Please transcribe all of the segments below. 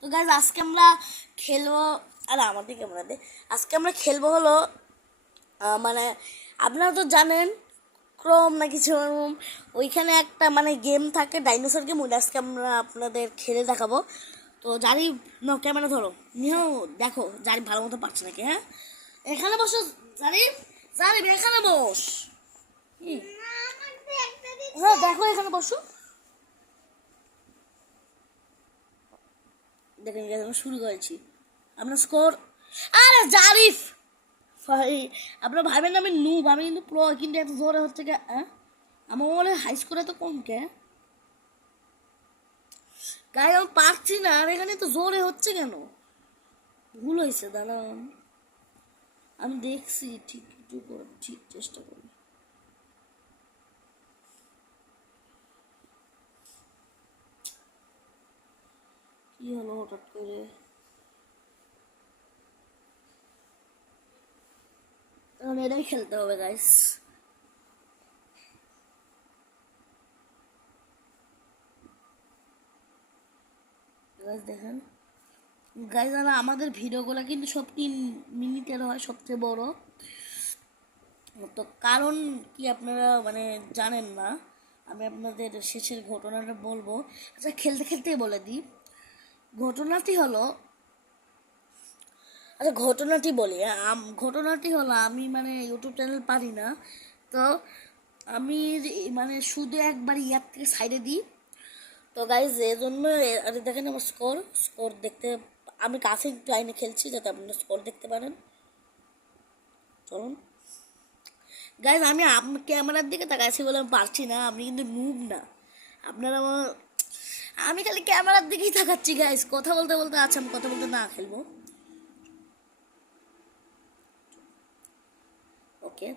তো গাইজ আজকে আমরা খেলবো, আর আমাদের ক্যামেরাতে আজকে আমরা খেলবো হলো মানে আপনারা তো জানেন ক্রোম না কিছু ওইখানে একটা মানে গেম থাকে ডাইনোসর গেম, ওইটা আজকে আমরা আপনাদের খেলে দেখাবো। তো জারি নাও ক্যামেরা ধরো, নিও দেখো জারি ভালো মতো পারছে নাকি। হ্যাঁ এখানে বসো জারি, জারি এখানে বস। হ্যাঁ দেখো এখানে বসো। দেখেন আমরা শুরু করেছি, আমরা স্কোর। আরে জারিফ ভাই আপনারা ভাবেন না আমি নুব, আমি কিন্তু প্রো, কিন্তু এত জোরে হচ্ছে কে? আমার মনে হয় হাই স্কোর এত কম কে গায়ে, আমি পারছি না। আর এখানে তো জোরে হচ্ছে কেন? ভুল হয়েছে, দাঁড়ান আমি দেখছি, ঠিক একটু ঠিক চেষ্টা করি। কি হলো হঠাৎ করে? তখন এটাই খেলতে হবে গাইস। দেখেন গাইস, আমাদের ভিডিওগুলো কিন্তু সব 3 মিনিটের হয়, সবচেয়ে বড়। তো কারণ কি আপনারা মানে জানেন না, আমি আপনাদের শেষের ঘটনাটা বলবো। আচ্ছা খেলতে খেলতেই বলে দিই, ঘটনাটি হলো, আচ্ছা ঘটনাটি বলি। ঘটনাটি হলো আমি মানে ইউটিউব চ্যানেল পারি না, তো আমি মানে শুধু একবার ইয়ার থেকে সাইডে দিই। তো গাইজ এই জন্য দেখেন আমার স্কোর, স্কোর দেখতে আমি কাছে একটু আইনে খেলছি যাতে আপনারা স্কোর দেখতে পারেন। চলুন গাইজ, আমি ক্যামেরার দিকে তাকাইছি বলে আমি পারছি না, আমি কিন্তু নুব না। আপনারা আমি খালি ক্যামেরার দিকেই তাকাচ্ছি গাইজ, কথা বলতে বলতে। আচ্ছা আমি কথা বলতে না খেলবো, ওকে।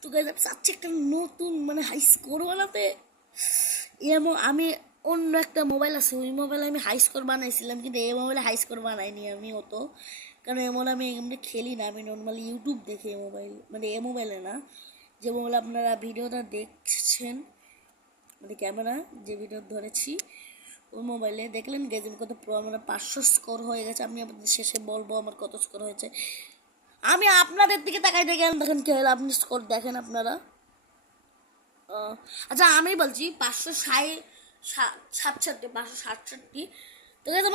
তো গাইজ আমি চাচ্ছি একটা নতুন মানে হাই স্কোর বানাতে। এমন আমি অন্য একটা মোবাইল আছে, ওই মোবাইলে আমি হাই স্কোর বানাইছিলাম, কিন্তু এই মোবাইলে হাই স্কোর বানাইনি আমি অত। কারণ এমন আমি এমনি খেলি না, আমি নর্মালি ইউটিউব দেখি এই মোবাইল, মানে এই মোবাইলে না, যে মোবাইলে আপনারা ভিডিওটা দেখছেন, মানে ক্যামেরা যে ভিডিও ধরেছি ওই মোবাইলে দেখলেন গেজিম কত প্রো, আমার 500 স্কোর হয়ে গেছে। আমি আপনাদের শেষে বলবো আমার কত স্কোর হয়েছে। আমি আপনাদের দিকে তাকাই দেখেন, দেখেন কে হলো, আপনি স্কোর দেখেন আপনারা। আচ্ছা আমি বলছি 567, 567। তো আমাদের